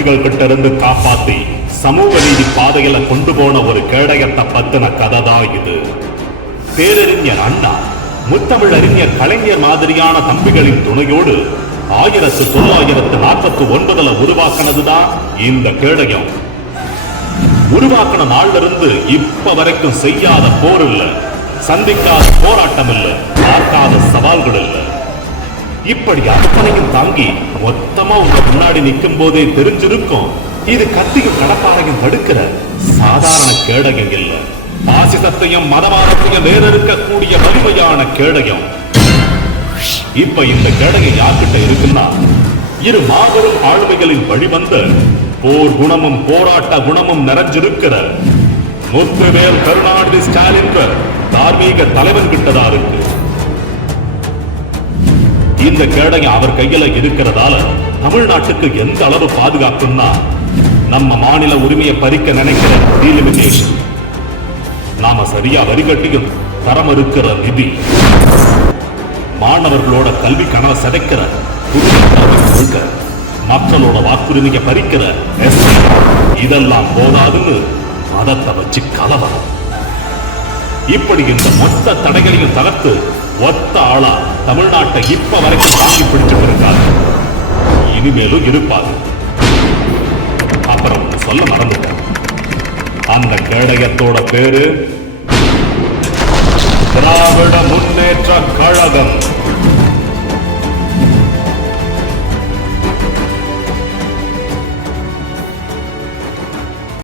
சக்திகள் கிட்ட இருந்து காப்பாத்தி சமூக நீதி பாதையில கொண்டு போன ஒரு கேடயத்தை பத்தின கதை தான் இது. பேரறிஞர் அண்ணா, முத்தமிழ் அறிஞர் கலைஞர் மாதிரியான தம்பிகளின் துணையோடு 1949 உருவாக்கினதுதான் இந்த கேடயம். உருவாக்கின நாள்ல இருந்து இப்ப வரைக்கும் செய்யாத போர் இல்ல, சந்திக்காத போராட்டம் இல்ல, பார்க்காத சவால்கள் இல்ல. இப்படி அத்தனையும் தாங்கி மொத்தமா உங்க முன்னாடி நிற்கும் போதே தெரிஞ்சிருக்கும், இது கத்தியும் கடப்பாரையும் தடுக்கிற சாதாரண கேடயம் இல்ல, பாசிசத்தையும் மதவாதத்தையும் வேறறுக்கக்கூடிய வலிமையான கேடயம். இப்ப இந்த கேடயம் யார்கிட்ட இருக்குன்னா, இரு மாபெரும் ஆளுமைகளின் வழிவந்த போர் குணமும் போராட்ட குணமும் நிறைஞ்சிருக்கிற முத்துவேல் கருணாநிதி ஸ்டாலின் தார்மீக தலைவன் கிட்டதா இருக்கு. இந்த கேடயம் அவர் கையில இருக்கிறதால தமிழ்நாட்டுக்கு எந்த அளவு பாதுகாப்புன்னா, நம்ம மாநில உரிமையை பறிக்க நினைக்கிற டீலிமிட்டேஷன், நாம சரியா வரி கட்டியும் தரம் இருக்கிற நிதி, மாணவர்களோட கல்வி கனவை சிதைக்கிற கொள்க, மக்களோட வாக்குரிமையை பறிக்கிற எஸ்சி, இதெல்லாம் போதாதுன்னு மதத்தை வச்சு கலவரம். இப்படி இந்த மொத்த தடைகளையும் தகர்த்து ஒத்த ஆளா தமிழ்நாட்டை இப்ப வரைக்கும் தாங்கி பிடிச்சிட்டு இருக்காரு, இனிமேலும் இருப்பாரு. அப்புறம் சொல்ல மறந்துட்டேன், அந்த கேடயத்தோட பேரு திராவிட முன்னேற்ற கழகம்.